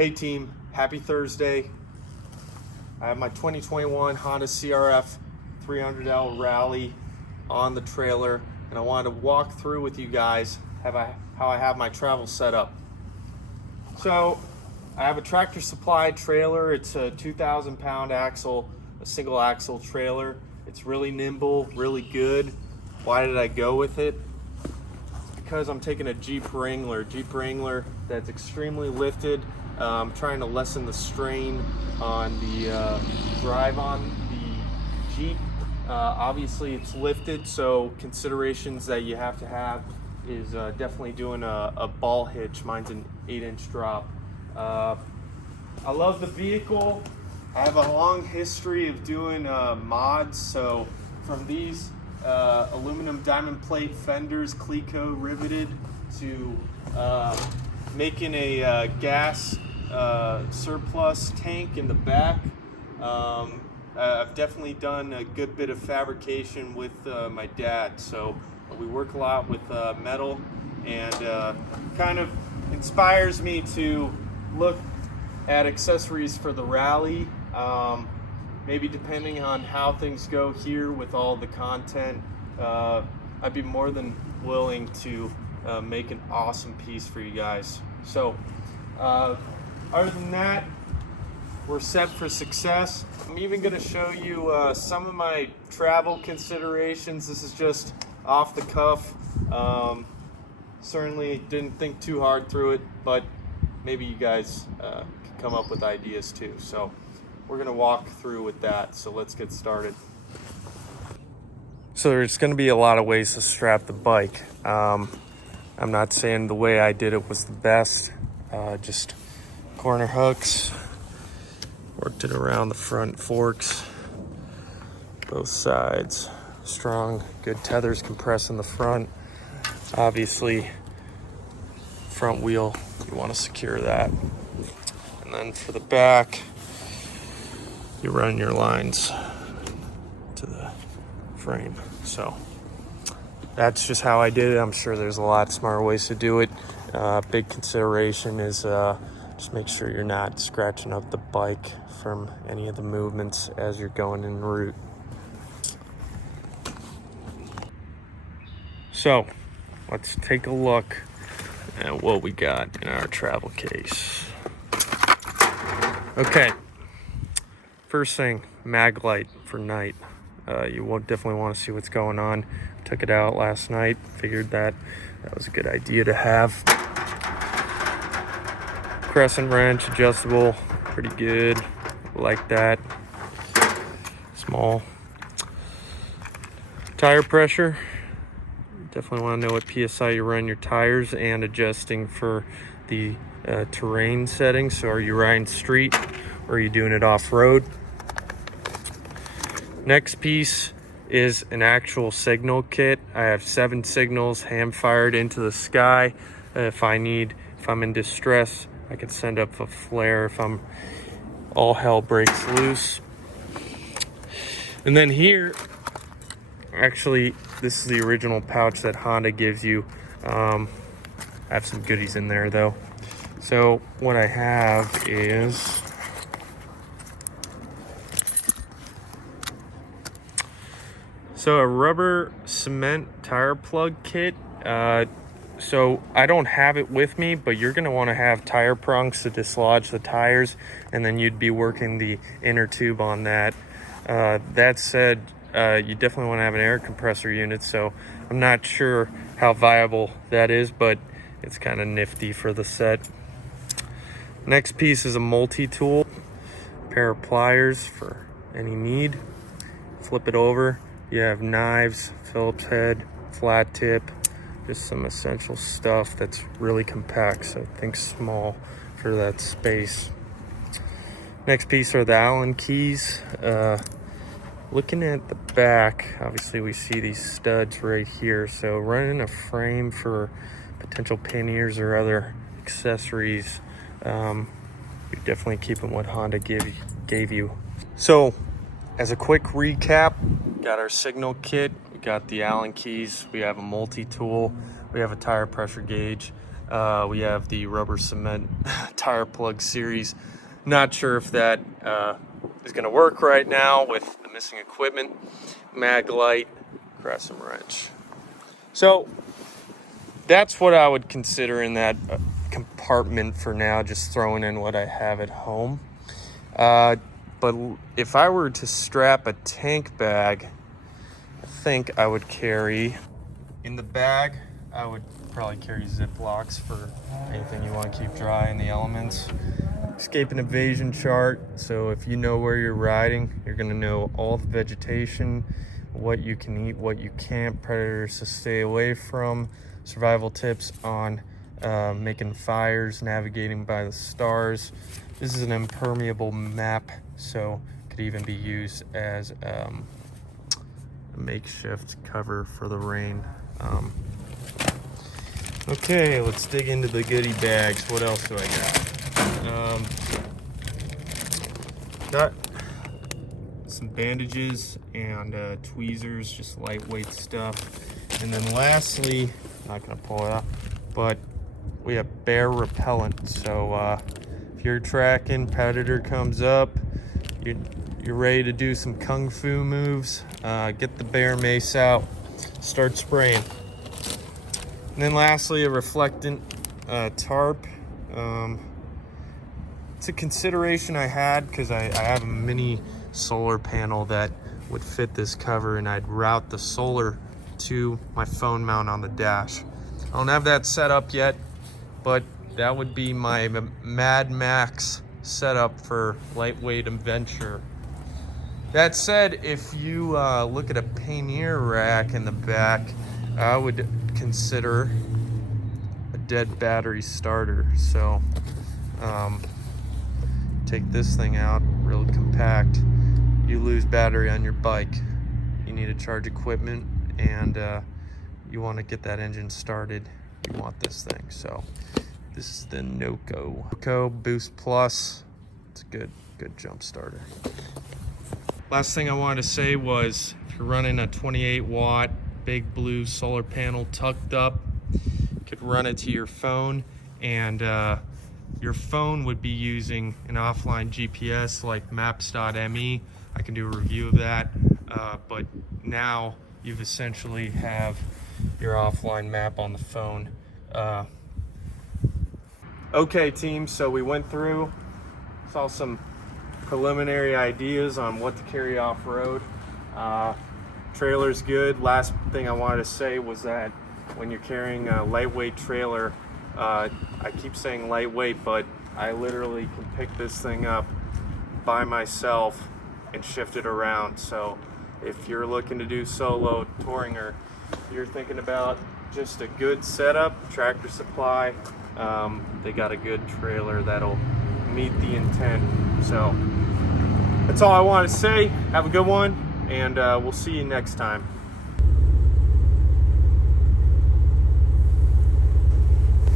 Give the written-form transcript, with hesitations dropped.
Hey team, happy Thursday. I have my 2021 Honda CRF 300L Rally on the trailer, and I wanted to walk through with you guys how I have my travel set up. So I have a Tractor Supply trailer. It's a 2,000 pound axle, a single axle trailer. It's really nimble, really good. Why did I go with it? Because I'm taking a Jeep Wrangler that's extremely lifted. I'm trying to lessen the strain on the drive on the Jeep. Obviously it's lifted, so considerations that you have to have is definitely doing a ball hitch. Mine's an 8-inch drop. I love the vehicle. I have a long history of doing mods, so from these aluminum diamond plate fenders, Cleco riveted, to making a gas surplus tank in the back. I've definitely done a good bit of fabrication with my dad, so we work a lot with metal, and kind of inspires me to look at accessories for the Rally. Maybe depending on how things go here with all the content, I'd be more than willing to make an awesome piece for you guys. So other than that, we're set for success. I'm even going to show you some of my travel considerations. This is just off the cuff. Certainly didn't think too hard through it, but maybe you guys can come up with ideas too. So we're going to walk through with that. So let's get started. So there's going to be a lot of ways to strap the bike. I'm not saying the way I did it was the best. Just corner hooks, worked it around the front forks, both sides, strong, good tethers compressing the front. Obviously, front wheel, you want to secure that. And then for the back, you run your lines to the frame. So that's just how I did it. I'm sure there's a lot smarter ways to do it. Big consideration is just make sure you're not scratching up the bike from any of the movements as you're going en route. So let's take a look at what we got in our travel case. Okay, first thing, mag light for night. You will definitely want to see what's going on. Took it out last night, figured that was a good idea to have. Crescent wrench, adjustable, pretty good, like that. Small. Tire pressure, definitely want to know what PSI you run your tires, and adjusting for the terrain settings. So are you riding street or are you doing it off-road? Next piece is an actual signal kit. I have 7 signals hand fired into the sky. If I'm in distress, I can send up a flare if all hell breaks loose. And then here, actually, this is the original pouch that Honda gives you. I have some goodies in there though. So what I have is a rubber cement tire plug kit. So I don't have it with me, but you're going to want to have tire prongs to dislodge the tires, and then you'd be working the inner tube on that. That said, you definitely want to have an air compressor unit, so I'm not sure how viable that is, but it's kind of nifty for the set. Next piece is a multi-tool, pair of pliers for any need. Flip it over. You have knives, Phillips head, flat tip, just some essential stuff that's really compact, so think small for that space. Next piece are the Allen keys. Looking at the back, obviously we see these studs right here, so running a frame for potential panniers or other accessories, you're definitely keeping what Honda gave you. So as a quick recap, got our signal kit, we got the Allen keys, we have a multi-tool, we have a tire pressure gauge. We have the rubber cement tire plug series. Not sure if that is going to work right now with the missing equipment. Mag light, crescent wrench. So that's what I would consider in that compartment for now, just throwing in what I have at home. But if I were to strap a tank bag, I think I would carry, in the bag, I would probably carry Ziplocs for anything you want to keep dry in the elements. Escape and evasion chart, so if you know where you're riding, you're going to know all the vegetation, what you can eat, what you can't, predators to stay away from, survival tips on making fires, navigating by the stars. This is an impermeable map, so it could even be used as a makeshift cover for the rain. Okay, let's dig into the goodie bags. What else do I got? Got some bandages and tweezers, just lightweight stuff. And then lastly, not gonna pull it out, but we have bear repellent. So if you're tracking, predator comes up, you're ready to do some kung fu moves, get the bear mace out, start spraying. And then lastly, a reflectant tarp. It's a consideration I had because I have a mini solar panel that would fit this cover, and I'd route the solar to my phone mount on the dash. I don't have that set up yet, but that would be my Mad Max setup for lightweight adventure. That said, if you look at a pannier rack in the back, I would consider a dead battery starter. So take this thing out, real compact. You lose battery on your bike, you need to charge equipment, and you want to get that engine started, you want this thing. So this is the Noco Boost Plus. It's a good jump starter. Last thing I wanted to say was, if you're running a 28 watt big blue solar panel tucked up, you could run it to your phone, and your phone would be using an offline GPS like maps.me. I can do a review of that, but now you've essentially have your offline map on the phone. Okay team, so we went through, saw some preliminary ideas on what to carry off-road. Trailer's good. Last thing I wanted to say was that when you're carrying a lightweight trailer, I keep saying lightweight, but I literally can pick this thing up by myself and shift it around. So if you're looking to do solo touring, or you're thinking about just a good setup, Tractor Supply, they got a good trailer that'll meet the intent. So that's all I want to say. Have a good one, and we'll see you next time.